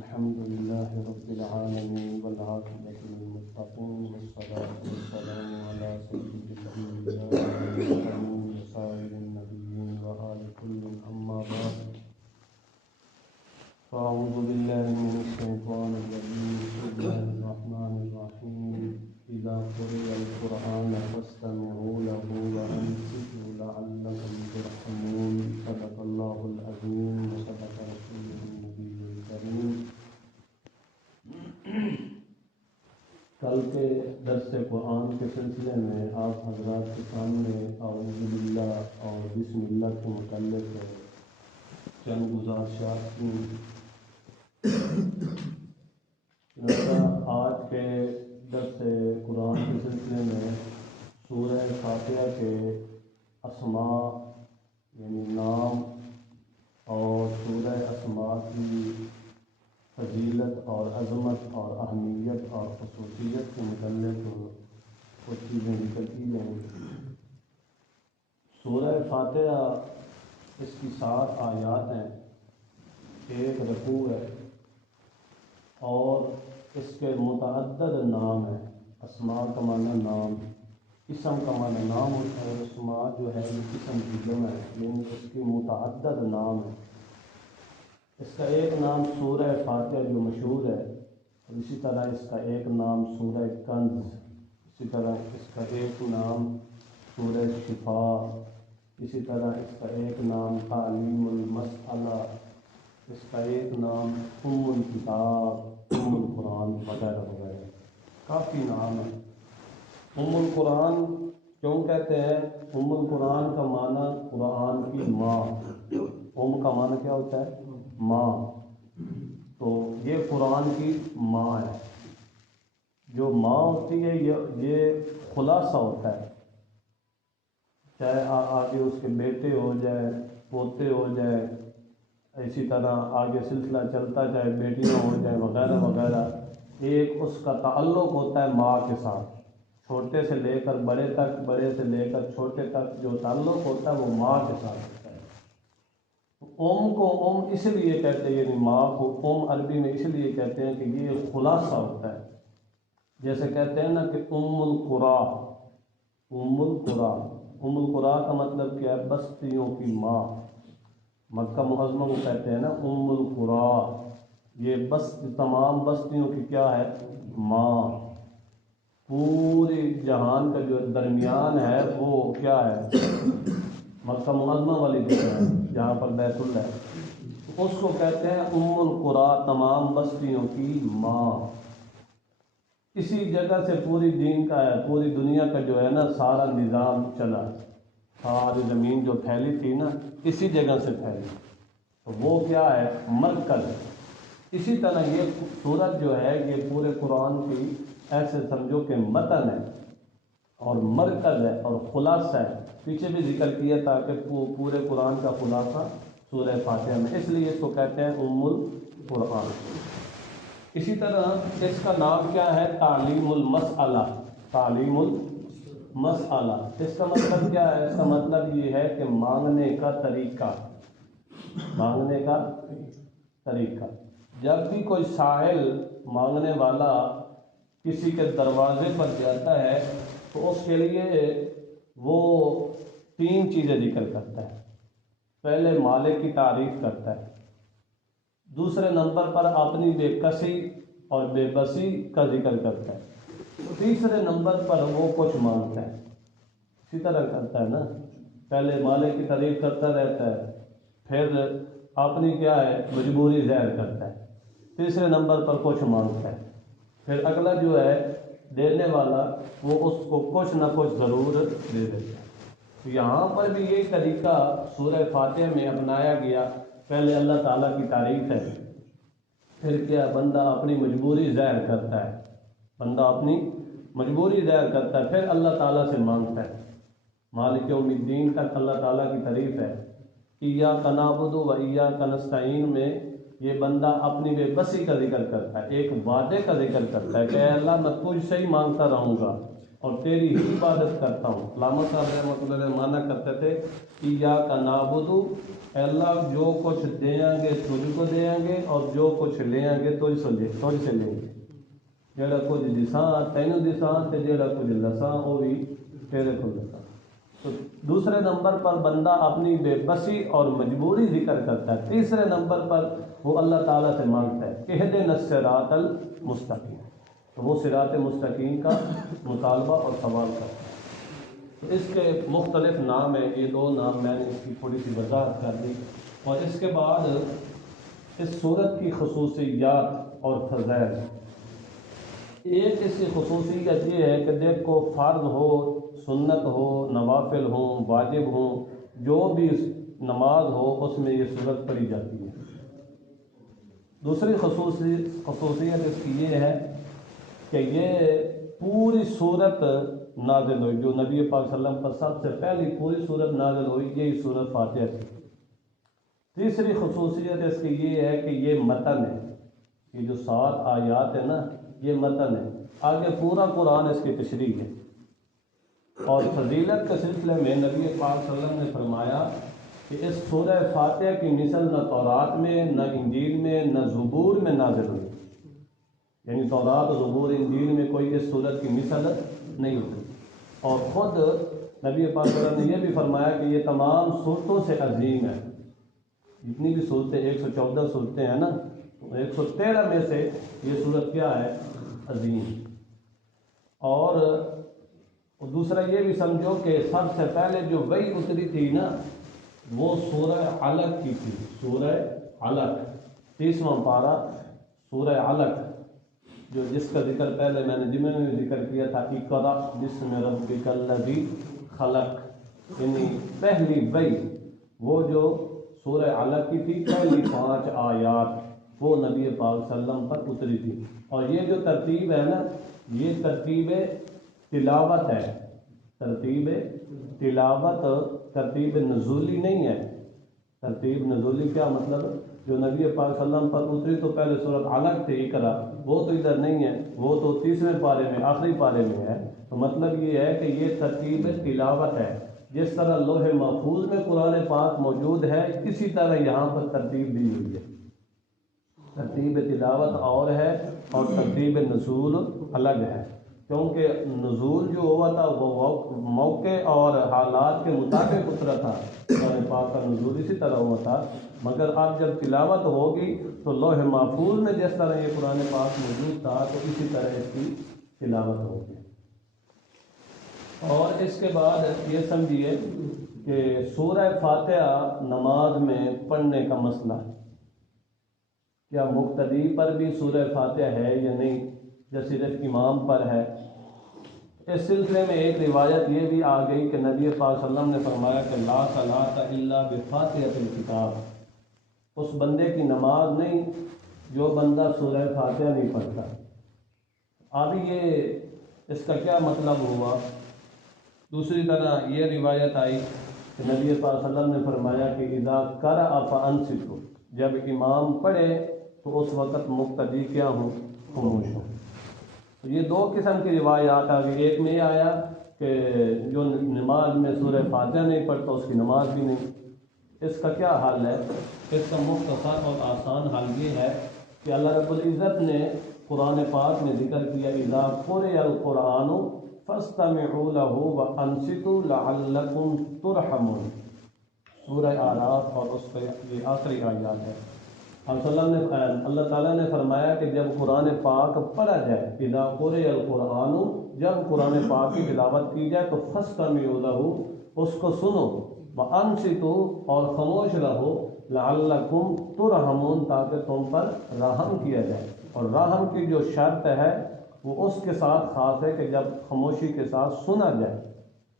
الحمد لله رب العالمين والعاقبة للمتقين والصلاة والسلام على سيد الأنبياء والمرسلين وسائر النبيين وآل كل أما بعد فأعوذ بالله من الشيطان الرجيم بسم الله الرحمن الرحيم إذا قرئ القرآن فاستمعوا له وأنصتوا لعلكم ترحمون صدق الله العظيم وصدق رسوله النبي الكريم۔ کل کے درس قرآن کے سلسلے میں آپ حضرات کے سامنے اعوذ باللہ اور بسم اللہ کے متعلق چند گزارشات کی۔ آج کے درس قرآن کے سلسلے میں سورہ فاتحہ کے اسماء یعنی نام اور سورہ اسماء کی فضیلت اور عظمت اور اہمیت اور خصوصیت کے متعلق کچھ چیزیں ذکر کی جائیں۔ سورہ فاتحہ اس کی 7 آیات ہیں، 1 رکوع ہے اور اس کے متعدد نام ہیں۔ اسماء کا معنی نام، اسم کا معنی نام ہوتا ہے، اور اسماء جو ہے یہ اسم کی جمع ہے، یعنی اس کی متعدد نام ہے۔ اس کا ایک نام سورہ فاتحہ جو مشہور ہے، اور اسی طرح اس کا ایک نام سورہ کنز، اسی طرح اس کا ایک نام سورہ شفا، اسی طرح اس کا ایک نام تعلیم المسئلہ، اس کا ایک نام الکتاب، القرآن وغیرہ وغیرہ، کافی نام ہے۔ القرآن کیوں کہتے ہیں؟ القرآن کا معنی قرآن کی ماں، کا معنی کیا ہوتا ہے؟ ماں۔ تو یہ قرآن کی ماں ہے۔ جو ماں ہوتی ہے یہ خلاصہ ہوتا ہے، چاہے آگے اس کے بیٹے ہو جائے، پوتے ہو جائے، اسی طرح آگے سلسلہ چلتا جائے، بیٹیاں ہو جائیں وغیرہ وغیرہ، ایک اس کا تعلق ہوتا ہے ماں کے ساتھ، چھوٹے سے لے کر بڑے تک، بڑے سے لے کر چھوٹے تک جو تعلق ہوتا ہے وہ ماں کے ساتھ ہوتا ہے۔ کو اس لیے کہتے ہیں، یعنی ماں کو عربی میں اس لیے کہتے ہیں کہ یہ خلاصہ ہوتا ہے۔ جیسے کہتے ہیں نا کہ القریٰ، القریٰ کا مطلب کیا ہے؟ بستیوں کی ماں۔ مکہ معظمہ کو کہتے ہیں نا القریٰ، یہ تمام بستیوں کی کیا ہے؟ ماں۔ پوری جہان کا جو درمیان ہے وہ کیا ہے؟ مکہ معظمہ والی جگہ ہے جہاں پر بیت اللہ ہے، اس کو کہتے ہیں القریٰ، تمام بستیوں کی ماں۔ اسی جگہ سے پوری دین کا ہے، پوری دنیا کا جو ہے نا سارا نظام چلا، ساری زمین جو پھیلی تھی نا اسی جگہ سے پھیلی، تو وہ کیا ہے؟ مرکز ہے۔ اسی طرح یہ سورت جو ہے یہ پورے قرآن کی ایسے سمجھو کہ متن ہے اور مرکز ہے اور خلاصہ ہے۔ پیچھے بھی ذکر کیا تھا کہ پورے قرآن کا خلاصہ سورہ فاتحہ میں، اس لیے اس کو کہتے ہیں القرآن۔ اسی طرح اس کا نام کیا ہے؟ تعلیم المسئلہ، تعلیم المسئلہ۔ اس کا مطلب کیا ہے؟ اس کا مطلب یہ ہے کہ مانگنے کا طریقہ، مانگنے کا طریقہ۔ جب بھی کوئی سائل، مانگنے والا کسی کے دروازے پر جاتا ہے تو اس کے لیے وہ 3 چیزیں ذکر کرتا ہے۔ پہلے مالک کی تعریف کرتا ہے، دوسرے نمبر پر اپنی بے کسی اور بے بسی کا ذکر کرتا ہے، تیسرے نمبر پر وہ کچھ مانگتا ہے۔ اسی طرح کرتا ہے نا، پہلے مالک کی تعریف کرتا رہتا ہے، پھر اپنی کیا ہے؟ مجبوری ظاہر کرتا ہے، تیسرے نمبر پر کچھ مانگتا ہے، پھر اگلا جو ہے دینے والا وہ اس کو کچھ نہ کچھ ضرور دے دیتا ہے۔ تو یہاں پر بھی یہ طریقہ سورہ فاتحہ میں اپنایا گیا۔ پہلے اللہ تعالیٰ کی تعریف ہے، پھر کیا؟ بندہ اپنی مجبوری ظاہر کرتا ہے، بندہ اپنی مجبوری ظاہر کرتا ہے، پھر اللہ تعالیٰ سے مانگتا ہے۔ مالک یوم الدین تک اللہ تعالیٰ کی تعریف ہے۔ ایاک نعبد و ایاک نستعین میں یہ بندہ اپنی بے بسی کا ذکر کرتا ہے، ایک وعدے کا ذکر کرتا ہے کہ اے اللہ میں تجھ سے ہی مانگتا رہوں گا، اور تیری ہی عبادت کرتا ہوں۔ علامہ صاحب رحمۃ اللہ علیہ مانا کرتے تھے ایاک نعبد، اے اللہ جو کچھ دیں گے تجھ کو دیں گے اور جو کچھ لیں گے تجھ سے لیں گے، جڑا کچھ دساں تینوں دساں تے جڑا کچھ لساں وہ بھی تیرے کو لساں۔ تو دوسرے نمبر پر بندہ اپنی بے بسی اور مجبوری ذکر کرتا ہے، تیسرے نمبر پر وہ اللہ تعالیٰ سے مانگتا ہے اہدنا الصراط المستقیم، تو وہ صراط مستقیم کا مطالبہ اور سوال کرتا ہے۔ تو اس کے مختلف نام ہیں، یہ دو نام میں نے اس کی تھوڑی سی وضاحت کر دی، اور اس کے بعد اس صورت کی خصوصیات اور فضائل۔ ایک اس کی خصوصیت یہ ہے کہ دیکھو فرض ہو، سنت ہو، نوافل ہوں، واجب ہوں، جو بھی نماز ہو اس میں یہ صورت پڑھی جاتی ہے۔ دوسری خصوصیت اس کی یہ ہے کہ یہ پوری صورت نازل ہوئی، جو نبی پاک صلی اللہ علیہ وسلم پر سب سے پہلی پوری صورت نازل ہوئی یہی صورت فاتحہ تھی۔ تیسری خصوصیت اس کی یہ ہے کہ یہ متن ہے، یہ جو 7 آیات ہے نا یہ متن ہے، آگے پورا قرآن اس کی تشریح ہے۔ اور فضیلت کے سلسلے میں نبی پاک صلی اللہ علیہ وسلم نے فرمایا کہ اس سورہ فاتحہ کی مثل نہ تورات میں، نہ انجیل میں، نہ زبور میں نازل ہوئی، یعنی تورات و زبور انجیل میں کوئی اس صورت کی مثل نہیں ہوتی۔ اور خود نبی پاک صلی اللہ علیہ وسلم نے یہ بھی فرمایا کہ یہ تمام صورتوں سے عظیم ہے، جتنی بھی صورتیں 114 صورتیں ہیں نا، 113 میں سے یہ صورت کیا ہے؟ عظیم۔ اور دوسرا یہ بھی سمجھو کہ سب سے پہلے جو وحی اتری تھی نا وہ سورہ علق کی تھی، سورہ علق 30واں پارہ سورہ علق، جو جس کا ذکر پہلے میں نے جمعے میں بھی ذکر کیا تھا، اقرأ بسم ربک الذی خلق، یعنی پہلی وحی وہ جو سورہ علق کی تھی، پہلی 5 آیات وہ نبی پاک صلی اللہ علیہ وسلم پر اتری تھی۔ اور یہ جو ترتیب ہے نا یہ ترتیب تلاوت ہے، ترتیب تلاوت، ترتیب نزولی نہیں ہے۔ ترتیب نزولی کیا مطلب؟ جو نبی پاک صلی اللہ علیہ وسلم پر اتری تو پہلے سورۃ علق تھی اقرا، وہ تو ادھر نہیں ہے، وہ تو 30ویں پارے میں آخری پارے میں ہے۔ تو مطلب یہ ہے کہ یہ ترتیب تلاوت ہے، جس طرح لوح محفوظ میں قرآن پاک موجود ہے اسی طرح یہاں پر ترتیب دی ہوئی ہے۔ ترتیب تلاوت اور ہے اور ترتیب نزول الگ ہے، کیونکہ نزول جو ہوا تھا وہ موقع اور حالات کے مطابق اترا تھا، قرآن پاک کا نزول اسی طرح ہوا تھا، مگر اب جب تلاوت ہوگی تو لوح محفوظ میں جس طرح یہ قرآن پاک موجود تھا تو اسی طرح اس کی تلاوت ہوگی۔ اور اس کے بعد یہ سمجھیے کہ سورہ فاتحہ نماز میں پڑھنے کا مسئلہ، کیا مقتدی پر بھی سورہ فاتحہ ہے یا نہیں، یا صرف امام پر ہے؟ اس سلسلے میں ایک روایت یہ بھی آ گئی کہ نبی پاک صلی اللہ علیہ وسلم نے فرمایا کہ لا صلاۃ الا بفاتحۃ الکتاب، اس بندے کی نماز نہیں جو بندہ سورہ فاتحہ نہیں پڑھتا۔ اب یہ اس کا کیا مطلب ہوا؟ دوسری طرح یہ روایت آئی کہ نبی پاک صلی اللہ علیہ وسلم نے فرمایا کہ اذا قرأ فانصتوا، جب امام پڑھے تو اس وقت مقتدی کیا ہوں؟ خاموش ہوں۔ تو یہ 2 قسم کی روایات آ گئی، ایک میں یہ آیا کہ جو نماز میں سورہ فاتحہ نہیں پڑھتا اس کی نماز بھی نہیں۔ اس کا کیا حل ہے؟ اس کا مختصر اور آسان حل یہ ہے کہ اللہ رب العزت نے قرآن پاک میں ذکر کیا اذا قرئ القرآن فاستمعوا له وانصتوا لعلکم ترحمون، سورہ اعراف، اور اس پہ یہ آخری آیات ہے۔ اللہ تعالیٰ نے فرمایا کہ جب قرآن پاک پڑھا جائے، اذا قرئ القرآن، جب قرآن پاک کی تلاوت کی جائے تو فاستمعوا له، اس کو سنو، وانصتوا، اور خاموش رہو، لعلکم ترحمون، تاکہ تم پر رحم کیا جائے۔ اور رحم کی جو شرط ہے وہ اس کے ساتھ خاص ہے کہ جب خاموشی کے ساتھ سنا جائے،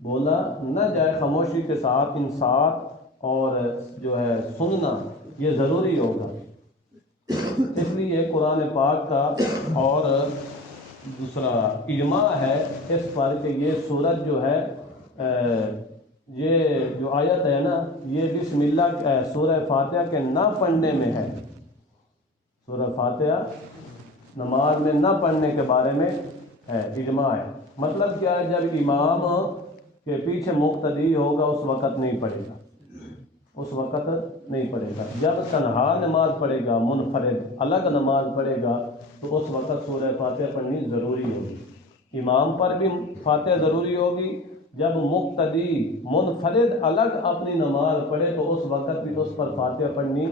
بولا نہ جائے، خاموشی کے ساتھ انصات اور جو ہے سننا یہ ضروری ہوگا۔ اس لیے قرآن پاک کا اور دوسرا اجماع ہے اس پر کہ یہ سورت جو ہے یہ جو آیت ہے نا یہ بسم اللہ سورہ فاتحہ کے نہ پڑھنے میں ہے، سورہ فاتحہ نماز میں نہ پڑھنے کے بارے میں ہے، اجماع ہے۔ مطلب کیا ہے؟ جب امام کے پیچھے مقتدی ہوگا اس وقت نہیں پڑھے گا، اس وقت نہیں پڑھے گا۔ جب تنہا نماز پڑھے گا، منفرد الگ نماز پڑھے گا، تو اس وقت سورہ فاتحہ پڑھنی ضروری ہوگی۔ امام پر بھی فاتحہ ضروری ہوگی، جب مقتدی منفرد الگ اپنی نماز پڑھے تو اس وقت بھی اس پر فاتحہ پڑھنی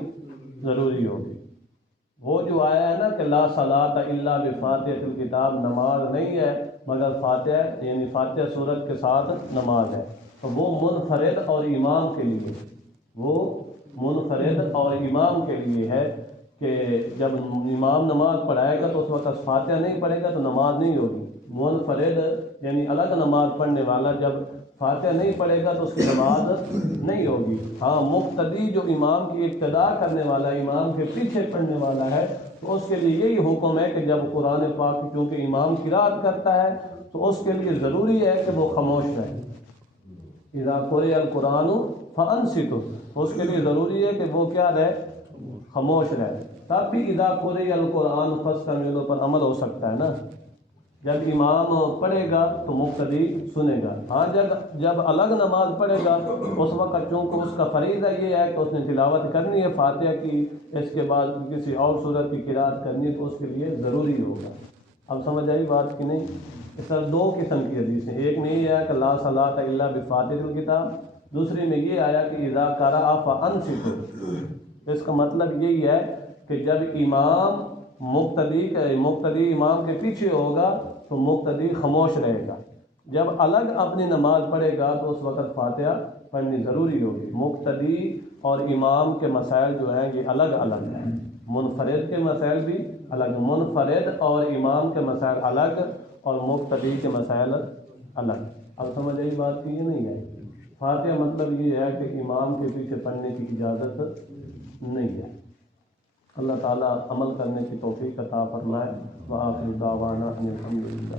ضروری ہوگی۔ وہ جو آیا ہے نا کہ لا صلاۃ الا بفاتحۃ الکتاب، نماز نہیں ہے مگر فاتحہ یعنی فاتحہ سورت کے ساتھ نماز ہے، تو وہ منفرد اور امام کے لیے، وہ منفرد اور امام کے لیے ہے کہ جب امام نماز پڑھائے گا تو اس وقت فاتحہ نہیں پڑھے گا تو نماز نہیں ہوگی۔ منفرد یعنی الگ نماز پڑھنے والا جب فاتحہ نہیں پڑھے گا تو اس کی نماز نہیں ہوگی۔ ہاں مقتدی جو امام کی اقتداء کرنے والا، امام کے پیچھے پڑھنے والا ہے، تو اس کے لیے یہی حکم ہے کہ جب قرآن پاک کیونکہ امام قرأت کرتا ہے تو اس کے لیے ضروری ہے کہ وہ خاموش رہے۔ اذا قرئ القرآن فانصتوا، اس کے لیے ضروری ہے کہ وہ کیا رہے؟ خاموش رہے، تب بھی اذا قرئ القرآن فاستمعوا پر عمل ہو سکتا ہے نا۔ جب امام پڑھے گا تو مقتدی سنے گا۔ ہاں جب الگ نماز پڑھے گا اس وقت چونکہ اس کا فریضہ یہ ہے کہ اس نے تلاوت کرنی ہے فاتحہ کی، اس کے بعد کسی اور سورت کی قرأت کرنی ہے، تو اس کے لیے ضروری ہوگا۔ اب سمجھ آئی بات کہ نہیں؟ اس طرح دو قسم کی حدیث ہیں، ایک میں یہ آیا کہ لا صلاۃ الا بفاتحۃ الکتاب، دوسری میں یہ آیا کہ اذا قرأ فانصتوا۔ اس کا مطلب یہی ہے کہ جب امام مقتدی امام کے پیچھے ہوگا تو مقتدی خاموش رہے گا، جب الگ اپنی نماز پڑھے گا تو اس وقت فاتحہ پڑھنی ضروری ہوگی۔ مقتدی اور امام کے مسائل جو ہیں یہ الگ الگ ہیں، منفرد کے مسائل بھی الگ، منفرد اور امام کے مسائل الگ اور مقتدی کے مسائل الگ۔ اب سمجھ آئی بات کی یہ نہیں ہے؟ فاتحہ مطلب یہ ہے کہ امام کے پیچھے پڑھنے کی اجازت نہیں ہے۔ اللہ تعالیٰ عمل کرنے کی توفیق عطا فرمائے۔ وآخر دعوانا ان الحمد للہ۔